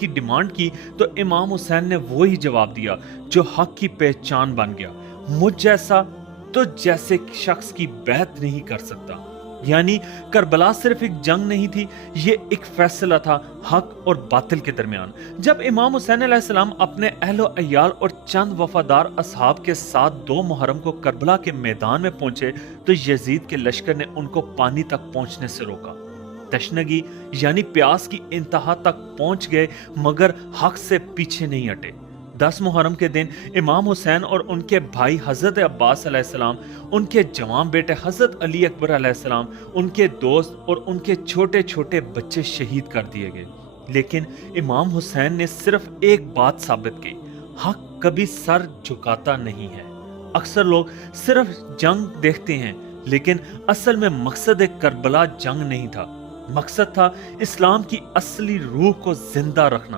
کی ڈیمانڈ کی تو امام حسین نے وہی جواب دیا جو حق کی پہچان بن گیا، مجھ جیسا تو جیسے شخص کی بیعت نہیں کر سکتا۔ یعنی کربلا صرف ایک جنگ نہیں تھی، یہ ایک فیصلہ تھا حق اور باطل کے درمیان۔ جب امام حسین علیہ السلام اپنے اہل و عیال اور چند وفادار اصحاب کے ساتھ 2 محرم کو کربلا کے میدان میں پہنچے تو یزید کے لشکر نے ان کو پانی تک پہنچنے سے روکا۔ تشنگی یعنی پیاس کی انتہا تک پہنچ گئے مگر حق سے پیچھے نہیں ہٹے۔ 10 محرم کے دن امام حسین اور ان کے بھائی حضرت عباس علیہ السلام، ان کے جوان بیٹے حضرت علی اکبر علیہ السلام، ان کے دوست اور ان کے چھوٹے چھوٹے بچے شہید کر دیے گئے۔ لیکن امام حسین نے صرف ایک بات ثابت کی، حق کبھی سر جھکاتا نہیں ہے۔ اکثر لوگ صرف جنگ دیکھتے ہیں لیکن اصل میں مقصد کربلا جنگ نہیں تھا، مقصد تھا اسلام کی اصلی روح کو زندہ رکھنا۔